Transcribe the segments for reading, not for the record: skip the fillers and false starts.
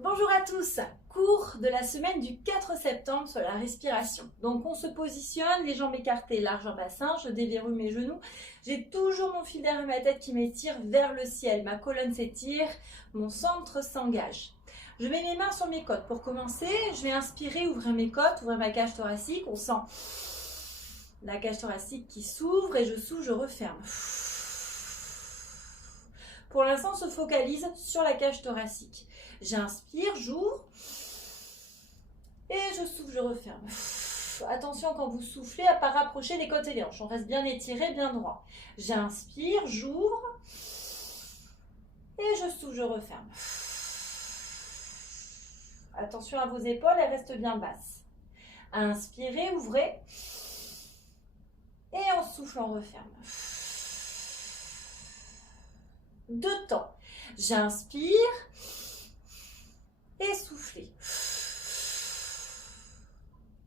Bonjour à tous, cours de la semaine du 4 septembre sur la respiration. Donc on se positionne, les jambes écartées, large en bassin, je déverrouille mes genoux. J'ai toujours mon fil derrière ma tête qui m'étire vers le ciel, ma colonne s'étire, mon centre s'engage. Je mets mes mains sur mes côtes. Pour commencer, je vais inspirer, ouvrir mes côtes, ouvrir ma cage thoracique. On sent la cage thoracique qui s'ouvre et je souffle, je referme. Pour l'instant, on se focalise sur la cage thoracique. J'inspire, j'ouvre et je souffle, je referme. Attention quand vous soufflez à ne pas rapprocher les côtes et les hanches. On reste bien étiré, bien droit. J'inspire, j'ouvre et je souffle, je referme. Attention à vos épaules, elles restent bien basses. Inspirez, ouvrez et en souffle, on referme. 2 temps. J'inspire et soufflez.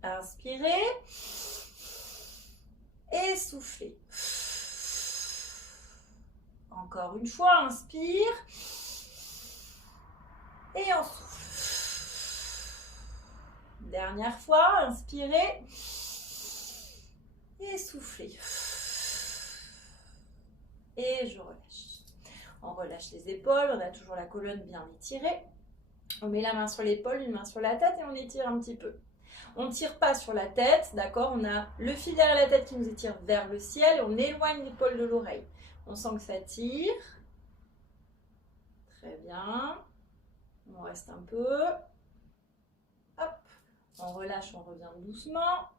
Inspirez et soufflez. Encore une fois, inspire et on souffle. Dernière fois, inspirez et soufflez. Et je relâche. On relâche les épaules, on a toujours la colonne bien étirée. On met la main sur l'épaule, une main sur la tête et on étire un petit peu. On ne tire pas sur la tête, d'accord? On a le fil derrière la tête qui nous étire vers le ciel et on éloigne l'épaule de l'oreille. On sent que ça tire. Très bien. On reste un peu. Hop. On relâche, on revient doucement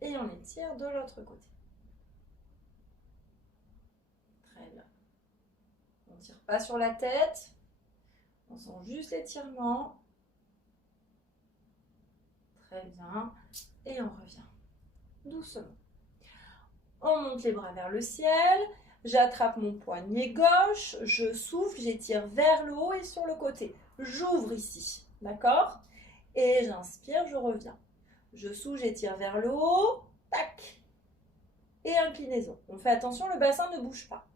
et on étire de l'autre côté. Très bien. On ne tire pas sur la tête. On sent juste l'étirement. Très bien. Et on revient doucement. On monte les bras vers le ciel. J'attrape mon poignet gauche. Je souffle, j'étire vers le haut et sur le côté. J'ouvre ici. D'accord? Et j'inspire, je reviens. Je souffle, j'étire vers le haut. Tac. Et inclinaison. On fait attention, le bassin ne bouge pas.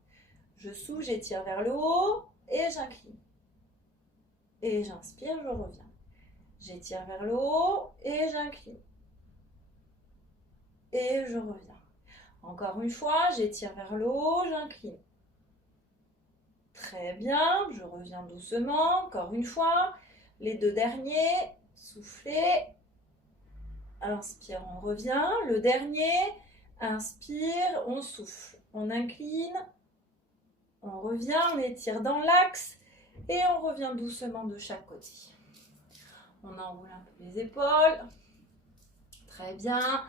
Je souffle, j'étire vers le haut et j'incline. Et j'inspire, je reviens. J'étire vers le haut et j'incline. Et je reviens. Encore une fois, j'étire vers le haut, j'incline. Très bien, je reviens doucement. Encore une fois, les 2 derniers. Soufflez. Inspire, on revient. Le dernier. Inspire, on souffle. On incline. On revient, on étire dans l'axe. Et on revient doucement de chaque côté. On enroule un peu les épaules. Très bien.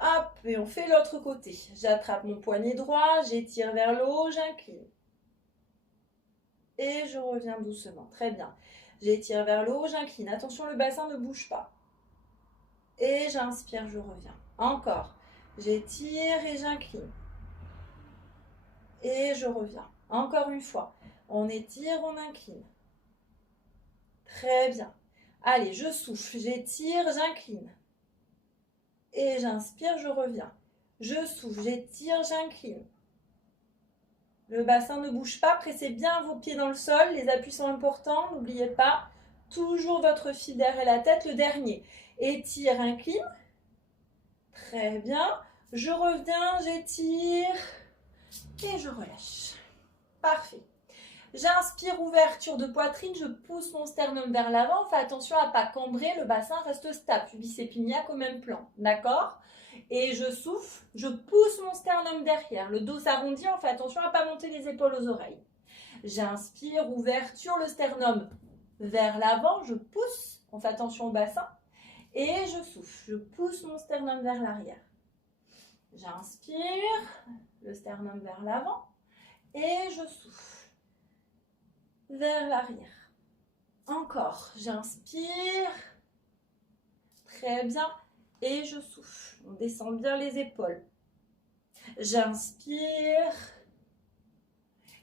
Hop, et on fait l'autre côté. J'attrape mon poignet droit, j'étire vers le haut, j'incline. Et je reviens doucement. Très bien. J'étire vers le haut, j'incline. Attention, le bassin ne bouge pas. Et j'inspire, je reviens. Encore. J'étire et j'incline. Et je reviens. Encore une fois. On étire, on incline. Très bien. Allez, je souffle, j'étire, j'incline. Et j'inspire, je reviens. Je souffle, j'étire, j'incline. Le bassin ne bouge pas, pressez bien vos pieds dans le sol, les appuis sont importants, n'oubliez pas. Toujours votre fil derrière la tête, le dernier. Étire, incline. Très bien. Je reviens, j'étire et je relâche. Parfait. J'inspire, ouverture de poitrine, je pousse mon sternum vers l'avant. Fais attention à ne pas cambrer, le bassin reste stable. Pubis épiniaque au même plan, d'accord? Et je souffle, je pousse mon sternum derrière. Le dos s'arrondit, on fait attention à ne pas monter les épaules aux oreilles. J'inspire, ouverture, le sternum vers l'avant, je pousse, on fait attention au bassin. Et je souffle, je pousse mon sternum vers l'arrière. J'inspire, le sternum vers l'avant. Et je souffle vers l'arrière. Encore, j'inspire. Très bien. Et je souffle. On descend bien les épaules. J'inspire.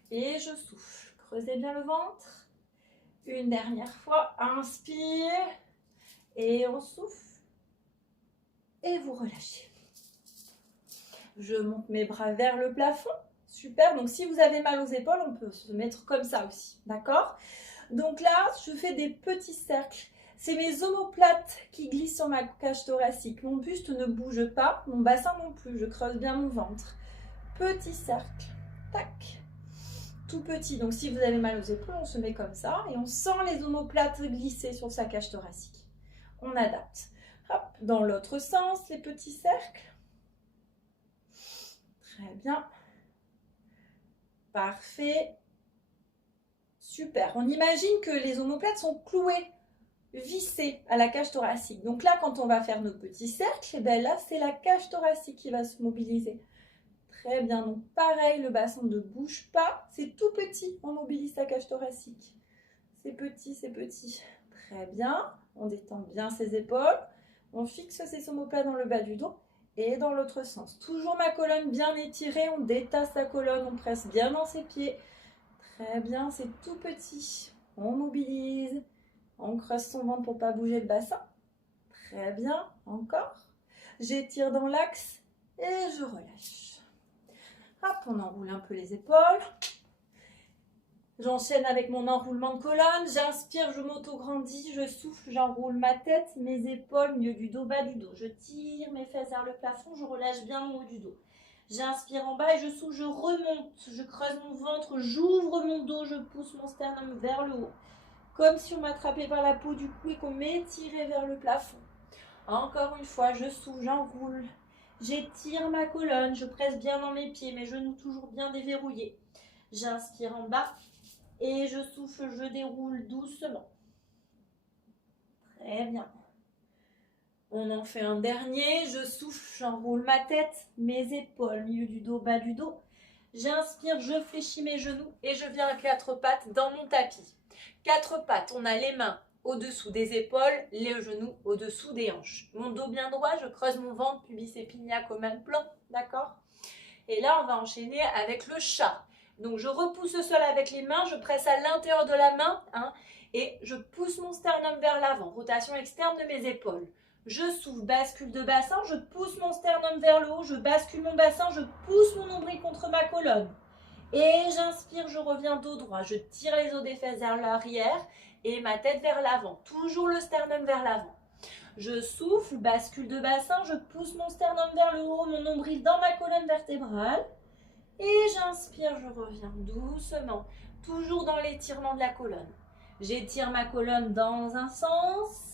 Et je souffle. Creusez bien le ventre. Une dernière fois. Inspire. Et on souffle. Et vous relâchez. Je monte mes bras vers le plafond. Super. Donc, si vous avez mal aux épaules, on peut se mettre comme ça aussi. D'accord ? Donc là, je fais des petits cercles. C'est mes omoplates qui glissent sur ma cage thoracique. Mon buste ne bouge pas, mon bassin non plus. Je creuse bien mon ventre. Petit cercle. Tac. Tout petit. Donc si vous avez mal aux épaules, on se met comme ça et on sent les omoplates glisser sur sa cage thoracique. On adapte. Hop, dans l'autre sens, les petits cercles. Très bien. Parfait. Super. On imagine que les omoplates sont clouées, vissées à la cage thoracique. Donc là, quand on va faire nos petits cercles, ben là, c'est la cage thoracique qui va se mobiliser. Très bien. Donc pareil, le bassin ne bouge pas. C'est tout petit. On mobilise sa cage thoracique. C'est petit, c'est petit. Très bien. On détend bien ses épaules. On fixe ses omoplates dans le bas du dos et dans l'autre sens. Toujours ma colonne bien étirée. On détache sa colonne. On presse bien dans ses pieds. Très bien, c'est tout petit. On mobilise. On creuse son ventre pour ne pas bouger le bassin. Très bien, encore. J'étire dans l'axe et je relâche. Hop, on enroule un peu les épaules. J'enchaîne avec mon enroulement de colonne. J'inspire, je m'auto-grandis. Je souffle, j'enroule ma tête, mes épaules, milieu du dos, bas du dos. Je tire mes fesses vers le plafond. Je relâche bien mon haut du dos. J'inspire en bas et je souffle, je remonte, je creuse mon ventre, j'ouvre mon dos, je pousse mon sternum vers le haut. Comme si on m'attrapait par la peau du cou et qu'on m'étirait vers le plafond. Encore une fois, je souffle, j'enroule. J'étire ma colonne, je presse bien dans mes pieds, mes genoux toujours bien déverrouillés. J'inspire en bas et je souffle, je déroule doucement. Très bien. On en fait un dernier, je souffle, j'enroule ma tête, mes épaules, milieu du dos, bas du dos. J'inspire, je fléchis mes genoux et je viens à quatre pattes dans mon tapis. Quatre pattes, on a les mains au-dessous des épaules, les genoux au-dessous des hanches. Mon dos bien droit, je creuse mon ventre, pubis et pinna comme un plan, d'accord? Et là, on va enchaîner avec le chat. Donc, je repousse le sol avec les mains, je presse à l'intérieur de la main et je pousse mon sternum vers l'avant, rotation externe de mes épaules. Je souffle, bascule de bassin, je pousse mon sternum vers le haut, je bascule mon bassin, je pousse mon nombril contre ma colonne. Et j'inspire, je reviens dos droit, je tire les os des fesses vers l'arrière et ma tête vers l'avant. Toujours le sternum vers l'avant. Je souffle, bascule de bassin, je pousse mon sternum vers le haut, mon nombril dans ma colonne vertébrale. Et j'inspire, je reviens doucement, toujours dans l'étirement de la colonne. J'étire ma colonne dans un sens.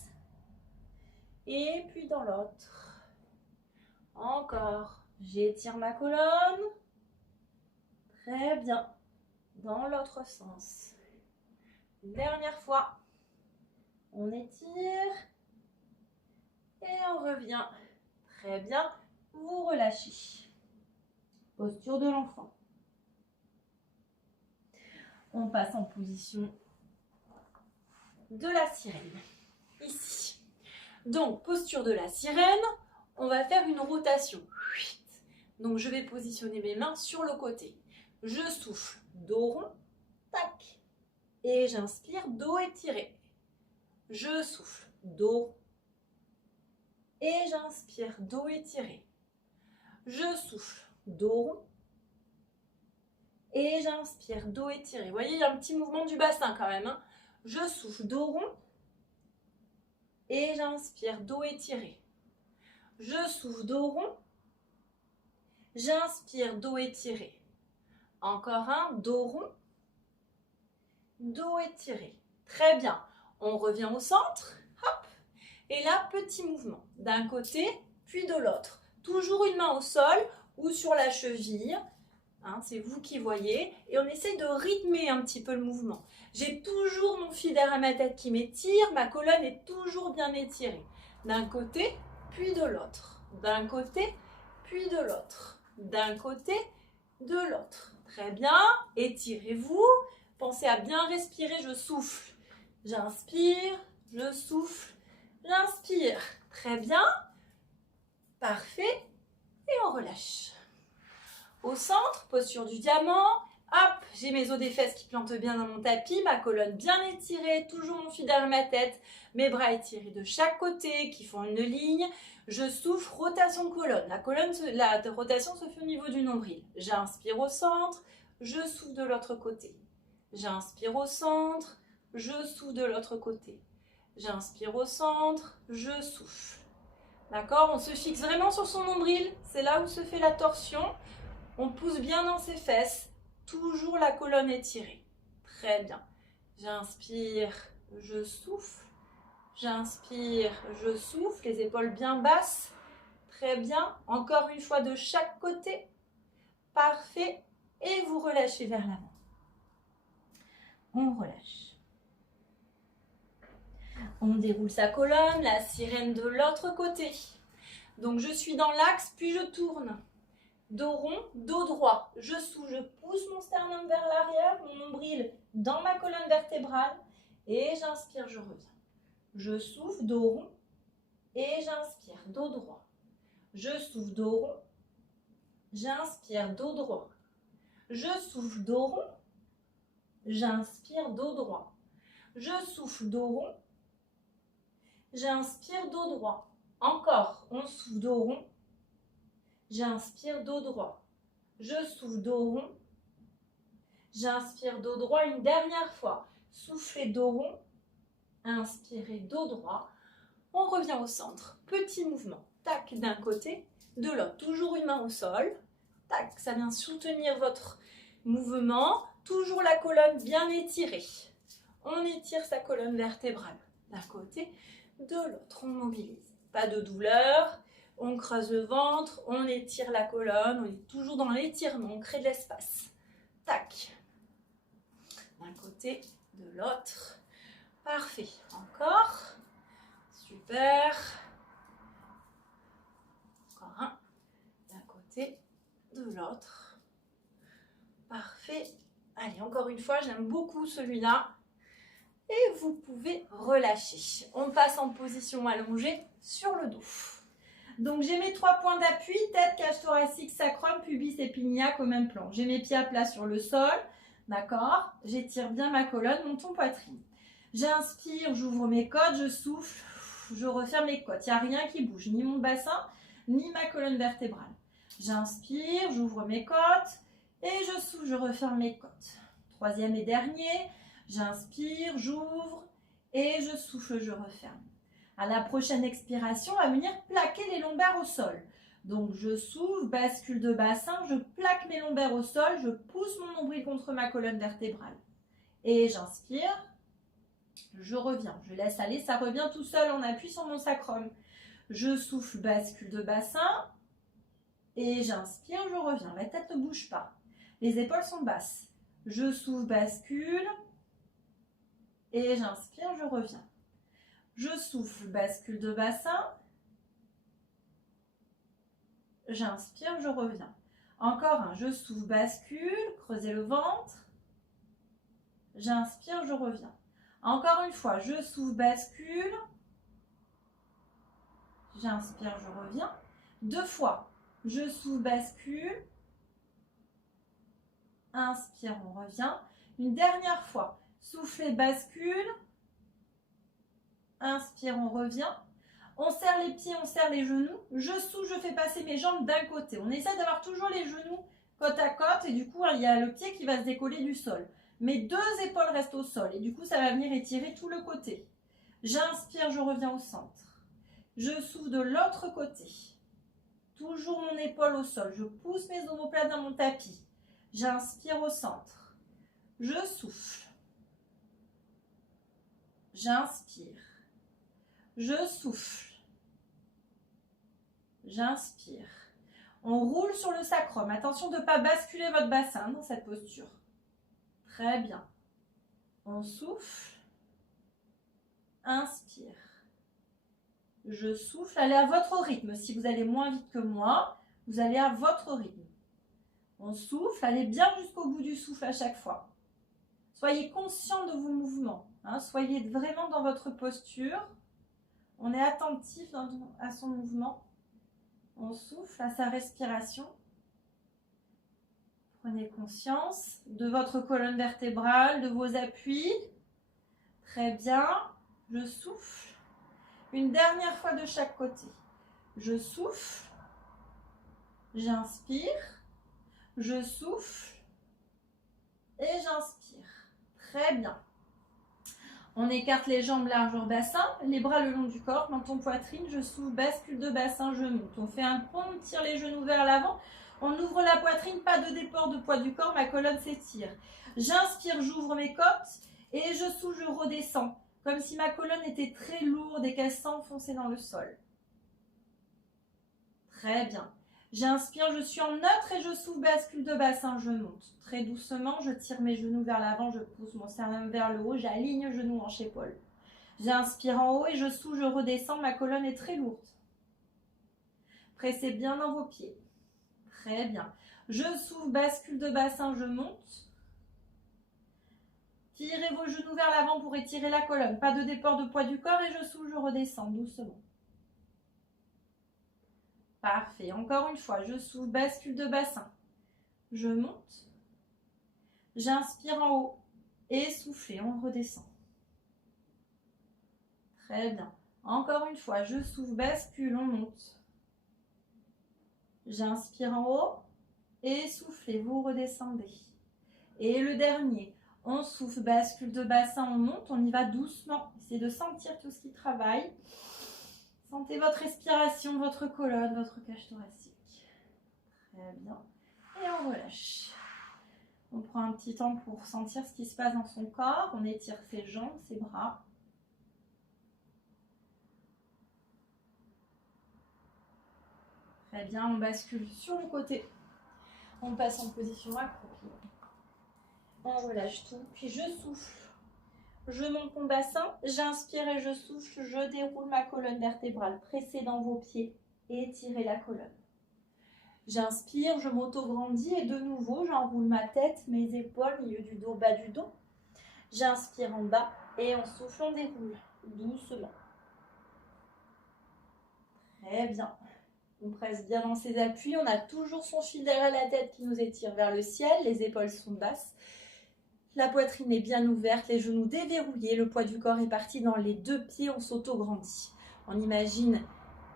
Et puis dans l'autre. Encore. J'étire ma colonne. Très bien. Dans l'autre sens. Une dernière fois. On étire. Et on revient. Très bien. Vous relâchez. Posture de l'enfant. On passe en position de la sirène. Ici. Donc, posture de la sirène, on va faire une rotation. Donc, je vais positionner mes mains sur le côté. Je souffle, dos rond, tac. Et j'inspire, dos étiré. Je souffle, dos rond. Et j'inspire, dos étiré. Je souffle, dos rond. Et j'inspire, dos étiré. Vous voyez, il y a un petit mouvement du bassin quand même. Je souffle, dos rond. Et j'inspire, dos étiré. Je souffle, dos rond. J'inspire, dos étiré. Encore un, dos rond. Dos étiré. Très bien. On revient au centre. Hop. Et là, petit mouvement. D'un côté, puis de l'autre. Toujours une main au sol ou sur la cheville. C'est vous qui voyez. Et on essaie de rythmer un petit peu le mouvement. J'ai toujours mon fil derrière ma tête qui m'étire. Ma colonne est toujours bien étirée. D'un côté, puis de l'autre. D'un côté, puis de l'autre. D'un côté, de l'autre. Très bien. Étirez-vous. Pensez à bien respirer. Je souffle. J'inspire. Je souffle. J'inspire. Très bien. Parfait. Et on relâche. Au centre, posture du diamant. Hop, j'ai mes os des fesses qui plantent bien dans mon tapis, ma colonne bien étirée, toujours mon fil derrière ma tête, mes bras étirés de chaque côté qui font une ligne. Je souffle, rotation de colonne. La rotation se fait au niveau du nombril. J'inspire au centre, je souffle de l'autre côté. J'inspire au centre, je souffle de l'autre côté. J'inspire au centre, je souffle. D'accord? On se fixe vraiment sur son nombril, c'est là où se fait la torsion. On pousse bien dans ses fesses, toujours la colonne étirée. Très bien. J'inspire, je souffle. J'inspire, je souffle, les épaules bien basses. Très bien. Encore une fois de chaque côté. Parfait. Et vous relâchez vers l'avant. On relâche. On déroule sa colonne, la sirène de l'autre côté. Donc je suis dans l'axe, puis je tourne. Dos rond, dos droit. Je souffle, je pousse mon sternum vers l'arrière, mon nombril dans ma colonne vertébrale. Et j'inspire, je reviens. Je souffle, dos rond. Et j'inspire, dos droit. Je souffle, dos rond. J'inspire, dos droit. Je souffle, dos rond. J'inspire, dos droit. Je souffle, dos rond. J'inspire, dos droit. Encore, on souffle, dos rond. J'inspire, dos droit. Je souffle, dos rond. J'inspire, dos droit une dernière fois. Soufflez, dos rond. Inspirez, dos droit. On revient au centre. Petit mouvement. Tac, d'un côté, de l'autre. Toujours une main au sol. Tac, ça vient soutenir votre mouvement. Toujours la colonne bien étirée. On étire sa colonne vertébrale. D'un côté, de l'autre. On mobilise. Pas de douleur. On creuse le ventre. On étire la colonne. On est toujours dans l'étirement. On crée de l'espace. Tac. D'un côté, de l'autre. Parfait. Encore. Super. Encore un. D'un côté, de l'autre. Parfait. Allez, encore une fois, j'aime beaucoup celui-là. Et vous pouvez relâcher. On passe en position allongée sur le dos. Donc j'ai mes 3 points d'appui, tête, cage thoracique, sacrum, pubis et pignac au même plan. J'ai mes pieds à plat sur le sol. D'accord? J'étire bien ma colonne, menton, poitrine. J'inspire, j'ouvre mes côtes, je souffle, je referme mes côtes. Il n'y a rien qui bouge, ni mon bassin, ni ma colonne vertébrale. J'inspire, j'ouvre mes côtes et je souffle, je referme mes côtes. Troisième et dernier, j'inspire, j'ouvre et je souffle, je referme. À la prochaine expiration, on va venir plaquer les lombaires au sol. Donc je souffle, bascule de bassin, je plaque mes lombaires au sol, je pousse mon nombril contre ma colonne vertébrale. Et j'inspire, je reviens, je laisse aller, ça revient tout seul en appui sur mon sacrum. Je souffle, bascule de bassin, et j'inspire, je reviens. La tête ne bouge pas, les épaules sont basses. Je souffle, bascule, et j'inspire, je reviens. Je souffle, bascule de bassin, j'inspire, je reviens. Encore un, je souffle, bascule, creusez le ventre, j'inspire, je reviens. Encore une fois, je souffle, bascule, j'inspire, je reviens. 2 fois, je souffle, bascule, inspire, on revient. Une dernière fois, soufflez, bascule, inspire, on revient. On serre les pieds, on serre les genoux. Je souffle, je fais passer mes jambes d'un côté. On essaie d'avoir toujours les genoux côte à côte et du coup, il y a le pied qui va se décoller du sol. Mes 2 épaules restent au sol et du coup, ça va venir étirer tout le côté. J'inspire, je reviens au centre. Je souffle de l'autre côté. Toujours mon épaule au sol. Je pousse mes omoplates dans mon tapis. J'inspire au centre. Je souffle. J'inspire. Je souffle. J'inspire. On roule sur le sacrum. Attention de ne pas basculer votre bassin dans cette posture. Très bien. On souffle. Inspire. Je souffle. Allez à votre rythme. Si vous allez moins vite que moi, vous allez à votre rythme. On souffle. Allez bien jusqu'au bout du souffle à chaque fois. Soyez conscient de vos mouvements. Soyez vraiment dans votre posture. On est attentif à son mouvement. On souffle à sa respiration. Prenez conscience de votre colonne vertébrale, de vos appuis. Très bien. Je souffle. Une dernière fois de chaque côté. Je souffle. J'inspire. Je souffle. Et j'inspire. Très bien. On écarte les jambes largeur bassin, les bras le long du corps, menton poitrine, je souffle, bascule de bassin, je monte. On fait un pont, on tire les genoux vers l'avant, on ouvre la poitrine, pas de déport de poids du corps, ma colonne s'étire. J'inspire, j'ouvre mes côtes et je souffle, je redescends, comme si ma colonne était très lourde et qu'elle s'enfonçait dans le sol. Très bien. J'inspire, je suis en neutre et je souffle, bascule de bassin, je monte. Très doucement, je tire mes genoux vers l'avant, je pousse mon sternum vers le haut, j'aligne genoux, hanches, épaules. J'inspire en haut et je souffle, je redescends, ma colonne est très lourde. Pressez bien dans vos pieds. Très bien. Je souffle, bascule de bassin, je monte. Tirez vos genoux vers l'avant pour étirer la colonne. Pas de déport de poids du corps et je souffle, je redescends doucement. Parfait. Encore une fois, je souffle, bascule de bassin. Je monte. J'inspire en haut. Et soufflez, on redescend. Très bien. Encore une fois, je souffle, bascule, on monte. J'inspire en haut. Et soufflez, vous redescendez. Et le dernier, on souffle, bascule de bassin, on monte. On y va doucement. Essayez de sentir tout ce qui travaille. Sentez votre respiration, votre colonne, votre cage thoracique. Très bien. Et on relâche. On prend un petit temps pour sentir ce qui se passe dans son corps. On étire ses jambes, ses bras. Très bien, on bascule sur le côté. On passe en position accroupie. On relâche tout, puis je souffle. Je monte mon bassin, j'inspire et je souffle, je déroule ma colonne vertébrale. Pressez dans vos pieds et étirez la colonne. J'inspire, je m'auto-grandis et de nouveau, j'enroule ma tête, mes épaules, milieu du dos, bas du dos. J'inspire en bas et on souffle, on déroule doucement. Très bien. On presse bien dans ses appuis. On a toujours son fil derrière la tête qui nous étire vers le ciel. Les épaules sont basses. La poitrine est bien ouverte, les genoux déverrouillés. Le poids du corps est parti dans les deux pieds. On s'auto-grandit. On imagine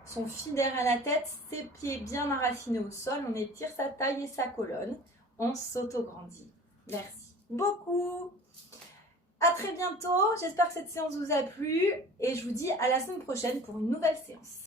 son fil derrière la tête, ses pieds bien enracinés au sol. On étire sa taille et sa colonne. On s'auto-grandit. Merci beaucoup. À très bientôt. J'espère que cette séance vous a plu. Et je vous dis à la semaine prochaine pour une nouvelle séance.